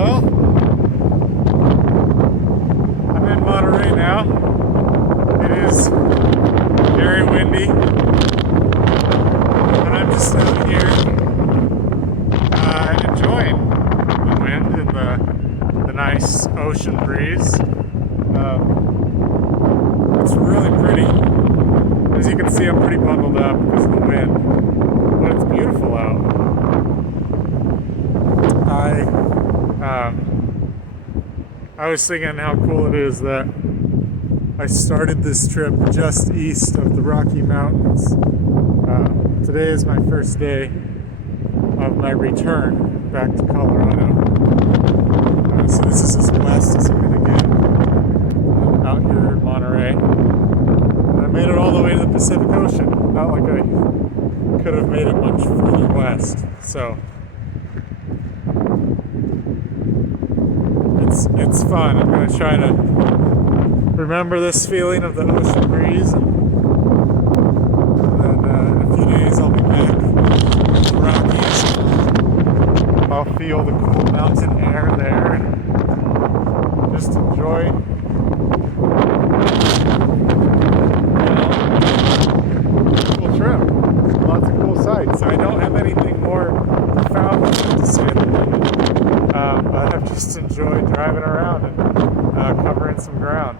Well, I'm in Monterey now. It is very windy, but I'm just out here enjoying the wind and the nice ocean breeze. It's really pretty. As you can see, I'm pretty bundled up because of the wind, but it's beautiful out. I was thinking how cool it is that I started this trip just east of the Rocky Mountains. Today is my first day of my return back to Colorado. So this is as west as I'm going to get out here in Monterey. And I made it all the way to the Pacific Ocean. Not like I could have made it much further west. So it's fun. I'm going to try to remember this feeling of the ocean breeze, and then in a few days I'll be back in the Rockies. I'll feel the cool mountain air there and just enjoy, cool trip. Lots of cool sights. I don't have anything more profound to say today. But I've just enjoyed driving around and covering some ground.